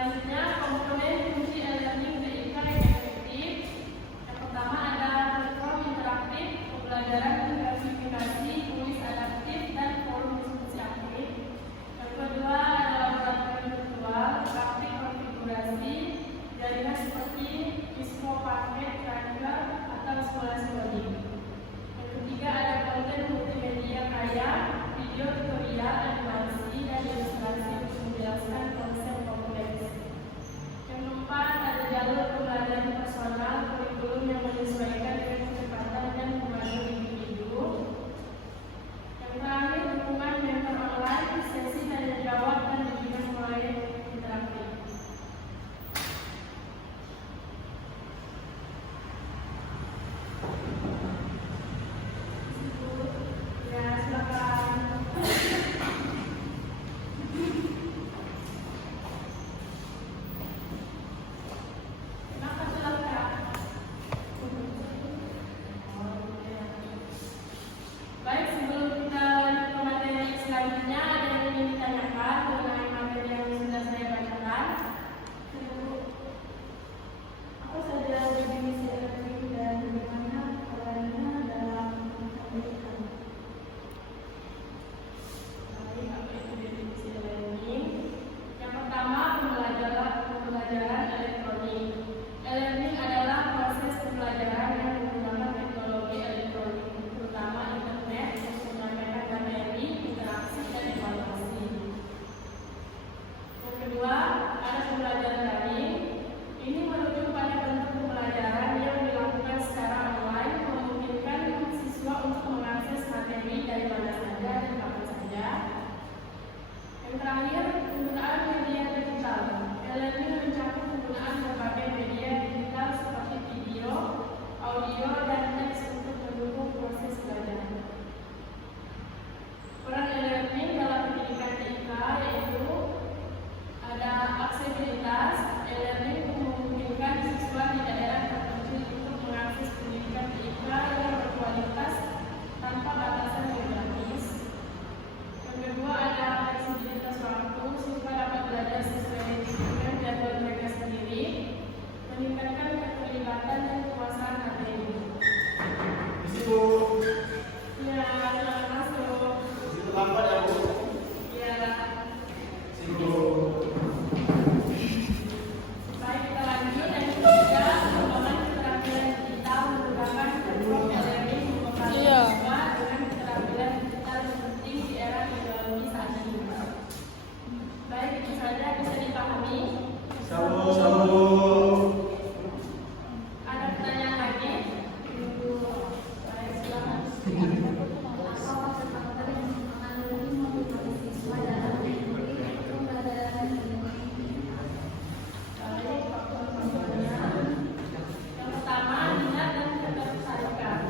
Selanjutnya, komponen kunci e-learning TIK yang efektif. Yang pertama ada platform interaktif, pembelajaran gratifikasi, tulis adaptif, dan forum diskusi aktif. Yang kedua ada laboratorium virtual, praktik konfigurasi, jaringan seperti ISPO, paket, tracker, atau simulasi coding. Yang ketiga ada konten multimedia kaya, video tutorial, animasi, dan ilustrasi untuk menjelaskan konsep kompleks. Yang keempat ada jalur pembelajaran personal, kurikulum yang menyesuaikan dengan kecepatan dan kemampuan individu. Yang terakhir dukungan mentor online, sesi tanya jawab, dan bimbingan mulai interaktif. Ya, silakan. Kenapa silakan? Baik, sebelum kita lanjut ke materi selanjutnya, ada yang ingin ditanyakan mengenai materi yang sudah saya bacakan? Apa saja definisi e-learning dan bagaimana perannya dalam pendidikan? Baik, apa itu definisi e-learning? Yang pertama, pembelajaran elektronik. E-learning adalah proses pembelajaran yang menggunakan teknologi elektronik, terutama internet, untuk menyampaikan materi, interaksi, dan evaluasi. Yang kedua, ada pembelajaran daring. Ini merujuk pada bentuk pembelajaran yang dilakukan secara online, memungkinkan siswa untuk mengakses materi dari mana saja dan kapan saja. Yang terakhir, penggunaan media digital. E-learning mencakup penggunaan berbagai media digital seperti video, audio, dan teks untuk mendukung proses belajar. Peran e-learning dalam pendidikan TIK yaitu ada aksesibilitas. E-learning memungkinkan siswa di daerah terpencil untuk mengakses pendidikan TIK yang berkualitas tanpa batasan geografis. Yang kedua ada fleksibilitas waktu, siswa dapat belajar sesuai dengan jadwal mereka sendiri, meningkatkan keterlibatan dan kekuasaan materi. Disitu Ya, silakan masuk. lambat ya Bu. Ya. Disitu. Baik, kita lanjut. Yang ketiga, pengembangan keterampilan digital menggunakan platform e-learning membekali siswa dengan keterampilan digital yang penting di era teknologi saat ini. Baik, itu saja bisa dipahami. Sambung. Ada pertanyaan lagi? Baik, silakan. Baik, faktor-faktornya. Yang pertama, minat dan ketertarikan.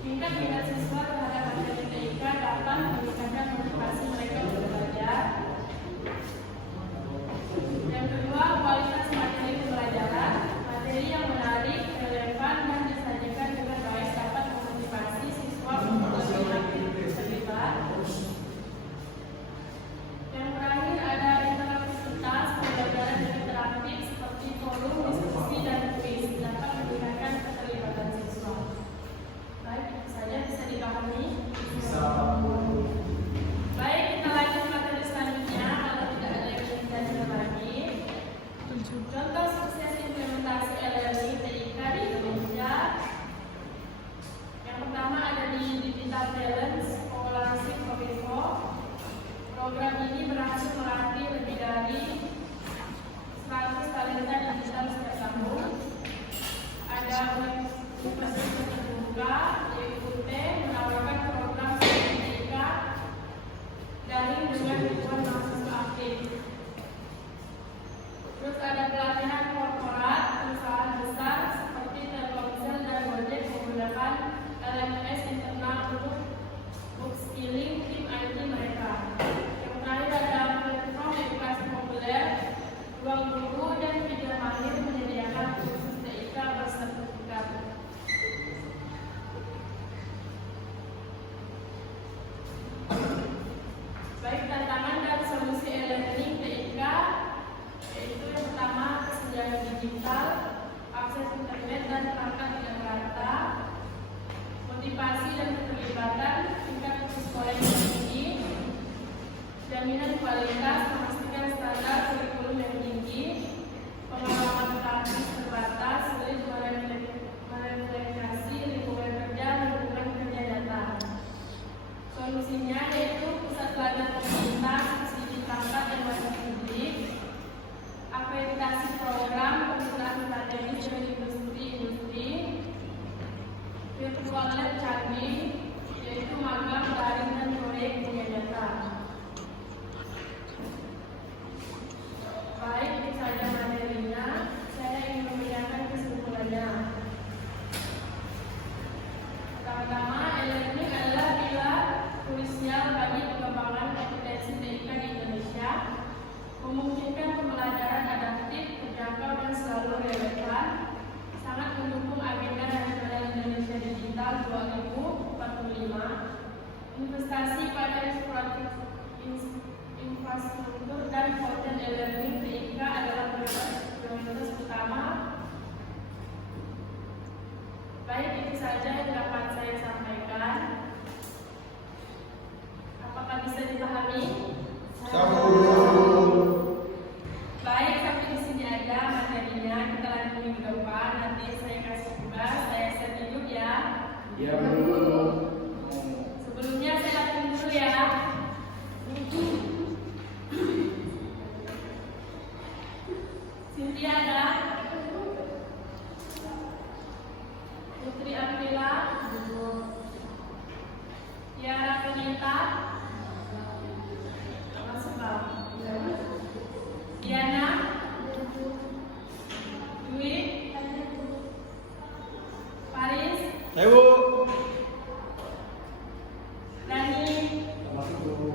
Tingkat minat siswa terhadap materi TIK dapat meningkatkan motivasi mereka untuk belajar. Yang kedua, kualitas materi pembelajaran. Materi yang menarik, relevan, dan disajikan dengan baik dapat memotivasi siswa untuk lebih aktif terlibat. Yang terakhir ada interaktivitas, pembelajaran yang interaktif seperti forum, diskusi, dan kuis dapat meningkatkan keterlibatan siswa. Baik, itu saja bisa dipahami. Baik, kita lanjut materi selanjutnya. Kalau tidak ada yang ingin ditanyakan lagi, contoh sukses implementasi e-learning TIK di Indonesia. Yang pertama ada di Digital Balance Scholarship Kominfo. Program ini berhasil melatih lebih dari 100 talenta digital setiap tahun. Ada universitas terbuka, YUT, menawarkan program TIK daring dengan ribuan mahasiswa aktif. Terus ada pelatihan korporat, perusahaan besar seperti Telkomsel dan Gojek menggunakan LMS internal untuk upskilling tim IT mereka. Yang terakhir ada platform edukasi populer, ruang guru, dan video mahir menyediakan kursus TIK bersertifikat. motivasi dan keterlibatan tingkat sekolah yang tinggi, jaminan kualitas, memastikan standar kurikulum yang tinggi, pengalaman praktis terbatas, sulit merefleksi lingkungan kerja, lingkungan kerja nyata. Solusinya yaitu pusat pelayanan pemerintah, subsidi pangkat dan wajib publik, akreditasi program penggunaan strategis dan industri, virtual lab canggih, yaitu magang, daring dan proyek kerja nyata. Baik, itu saja materinya. Saya ingin membacakan kesimpulannya. Pertama, e-learning adalah pilar krusial bagi pengembangan kompetensi TIK di Indonesia, memungkinkan pembelajaran adaptif, terjangkau dan selalu relevan, sangat mendukung agenda nasional Indonesia Digital 2045, investasi pada infrastruktur dan konten e-learning TIK adalah prioritas utama. Baik, itu saja yang dapat saya sampaikan. Apakah bisa dipahami? Baik, sampai di sini aja materinya. Kita lanjut minggu depan. Nanti saya kasih tugas. Saya set dulu ya. Ya, Bu. Sebelumnya saya latihan dulu ya. Cynthia ada? Putri Aprila? Tiara Penita? Masuk Pak. Diana? Dwi? Paris? Ayo, Bu. Dani? Masuk, Bu.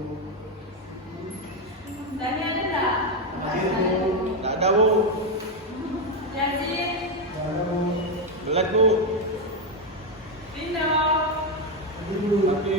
Dani ada nggak? Ayo, Bu. Nggak ada, Bu. Yasin? Nggak ada, Bu. Lindo? Tapi